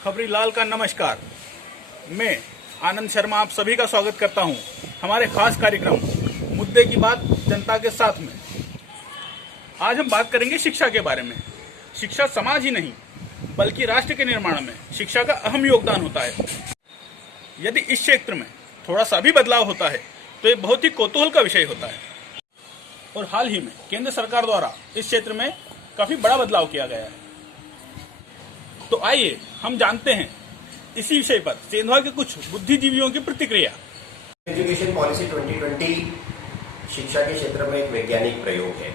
खबरीलाल का नमस्कार। मैं आनंद शर्मा आप सभी का स्वागत करता हूं हमारे खास कार्यक्रम मुद्दे की बात जनता के साथ में। आज हम बात करेंगे शिक्षा के बारे में। शिक्षा समाज ही नहीं बल्कि राष्ट्र के निर्माण में शिक्षा का अहम योगदान होता है। यदि इस क्षेत्र में थोड़ा सा भी बदलाव होता है तो ये बहुत ही कौतूहल का विषय होता है। और हाल ही में केंद्र सरकार द्वारा इस क्षेत्र में काफी बड़ा बदलाव किया गया है। तो आइए हम जानते हैं इसी विषय पर सेंधवा के कुछ बुद्धिजीवियों की प्रतिक्रिया। एजुकेशन पॉलिसी 2020 शिक्षा के क्षेत्र में एक वैज्ञानिक प्रयोग है।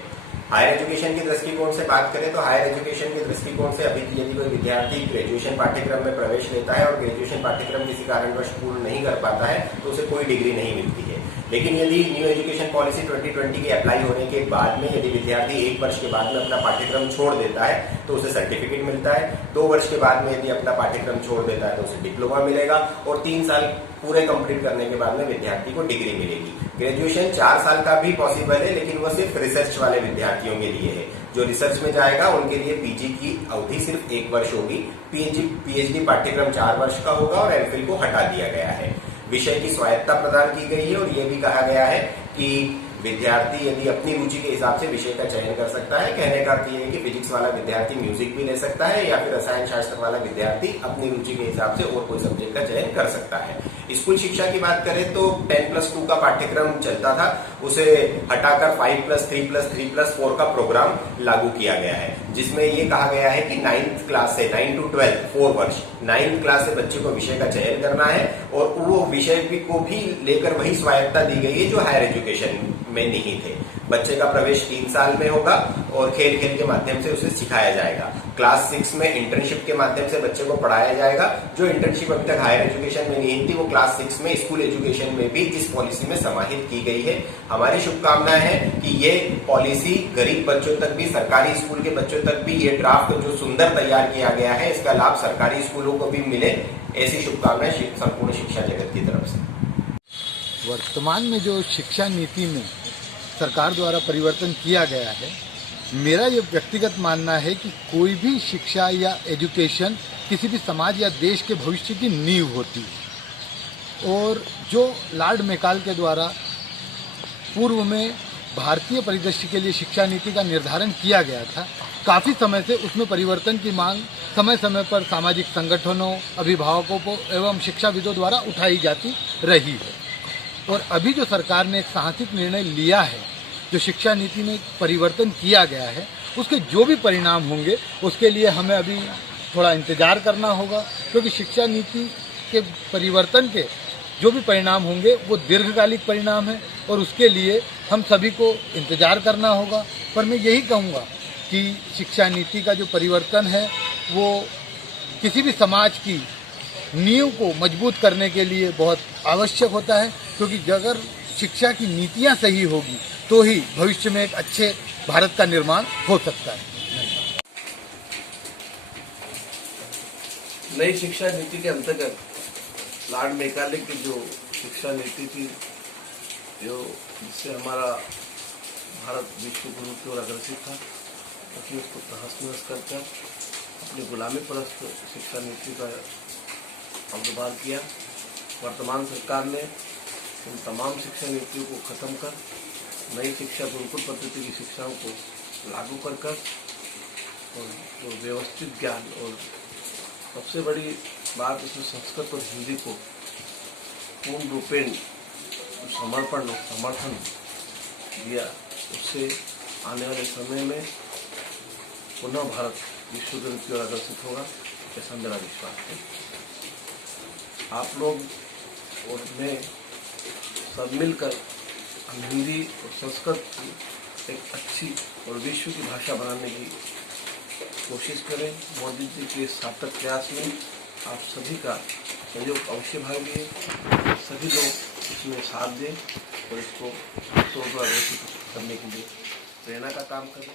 हायर एजुकेशन के दृष्टिकोण से बात करें तो हायर एजुकेशन के दृष्टिकोण से अभी यदि कोई विद्यार्थी ग्रेजुएशन पाठ्यक्रम में प्रवेश लेता है और ग्रेजुएशन पाठ्यक्रम किसी कारणवश पूर्ण नहीं कर पाता है तो उसे कोई डिग्री नहीं मिलती है। लेकिन यदि न्यू एजुकेशन पॉलिसी 2020 के अप्लाई होने के बाद में यदि विद्यार्थी 1 वर्ष के बाद में अपना पाठ्यक्रम छोड़ देता है तो उसे सर्टिफिकेट मिलता है। 2 वर्ष के बाद में यदि अपना पाठ्यक्रम छोड़ देता है तो उसे डिप्लोमा मिलेगा और 3 साल पूरे कंप्लीट करने के बाद में विद्यार्थी को डिग्री मिलेगी। ग्रेजुएशन 4 साल का भी पॉसिबल है लेकिन वह सिर्फ रिसर्च वाले विद्यार्थियों के लिए है। जो रिसर्च में जाएगा उनके लिए पीजी की अवधि सिर्फ 1 वर्ष होगी। पीएचडी पाठ्यक्रम 4 वर्ष का होगा और एमफिल को हटा दिया गया है। विषय की स्वायत्तता प्रदान की गई है और यह भी कहा गया है कि विद्यार्थी यदि अपनी रुचि के हिसाब से विषय का चयन कर सकता है। कहने का अर्थ यह है कि फिजिक्स वाला विद्यार्थी म्यूजिक भी ले सकता है या फिर रसायन शास्त्र वाला विद्यार्थी अपनी रुचि के हिसाब से और कोई सब्जेक्ट का चयन कर सकता है। स्कूल शिक्षा की बात करें तो 10+2 का पाठ्यक्रम चलता था, उसे हटाकर 5+3+3+4 का प्रोग्राम लागू किया गया है, जिसमें ये कहा गया है कि 9th क्लास से 9 to 12 4 वर्ष 9th क्लास से बच्चे को विषय का चयन करना है और वो विषय को भी लेकर वही स्वायत्तता दी गई है जो हायर एजुकेशन में नहीं थे। बच्चे का प्रवेश 3 साल में होगा और खेल खेल के माध्यम से उसे सिखाया जाएगा। क्लास 6 में इंटर्नशिप के माध्यम से बच्चे को पढ़ाया जाएगा। जो इंटर्नशिप अभी तक हायर एजुकेशन में नहीं थी वो क्लास 6 में स्कूल एजुकेशन में भी इस पॉलिसी में समाहित की गई है। हमारी शुभकामनाएं हैं कि ये पॉलिसी गरीब बच्चों तक भी, सरकारी स्कूल के बच्चों तक भी ये ड्राफ्ट जो सुंदर तैयार किया गया है इसका लाभ सरकारी स्कूलों को भी मिले। ऐसी शुभकामनाएं संपूर्ण शिक्षा जगत की तरफ से। वर्तमान में जो शिक्षा नीति में सरकार द्वारा परिवर्तन किया गया है, मेरा ये व्यक्तिगत मानना है कि कोई भी शिक्षा या एजुकेशन किसी भी समाज या देश के भविष्य की नींव होती है। और जो लॉर्ड मैकाले के द्वारा पूर्व में भारतीय परिदृश्य के लिए शिक्षा नीति का निर्धारण किया गया था, काफ़ी समय से उसमें परिवर्तन की मांग समय समय पर सामाजिक संगठनों, अभिभावकों को एवं शिक्षाविदों द्वारा उठाई जाती रही है। और अभी जो सरकार ने एक साहसिक निर्णय लिया है, जो शिक्षा नीति में परिवर्तन किया गया है, उसके जो भी परिणाम होंगे उसके लिए हमें अभी थोड़ा इंतजार करना होगा, क्योंकि शिक्षा नीति के परिवर्तन के जो भी परिणाम होंगे वो दीर्घकालिक परिणाम है और उसके लिए हम सभी को इंतजार करना होगा। पर मैं यही कहूँगा कि शिक्षा नीति का जो परिवर्तन है वो किसी भी समाज की नींव को मजबूत करने के लिए बहुत आवश्यक होता है, क्योंकि अगर शिक्षा की नीतियां सही होगी तो ही भविष्य में एक अच्छे भारत का निर्माण हो सकता है। नई शिक्षा नीति के अंतर्गत लॉर्ड मैकाले की जो शिक्षा नीति थी, जो जिससे हमारा भारत विश्व गुरु की ओर अग्रसित था, क्योंकि उसको तहस नहस कर अपनी गुलामी परस्त शिक्षा नीति का अवदुबार किया। वर्तमान सरकार ने उन तमाम शिक्षा नीतियों को खत्म कर नई शिक्षा गुरुकुल पद्धति की शिक्षाओं को लागू कर और जो व्यवस्थित ज्ञान और सबसे बड़ी बात इसमें संस्कृत और हिंदी को पूर्ण रूपेण समर्पण और समर्थन दिया, उससे आने वाले समय में पुनः भारत विश्व गुरु की ओर अग्रसित होगा, ऐसा मेरा विश्वास है। आप लोग और मैं सब मिलकर हम हिंदी और संस्कृत की एक अच्छी और विश्व की भाषा बनाने की कोशिश करें। मोदी जी के सार्थक प्रयास में आप सभी का सहयोग अवश्य भागी है। सभी लोग इसमें साथ दें और इसको करने के लिए प्रेरणा का काम करें।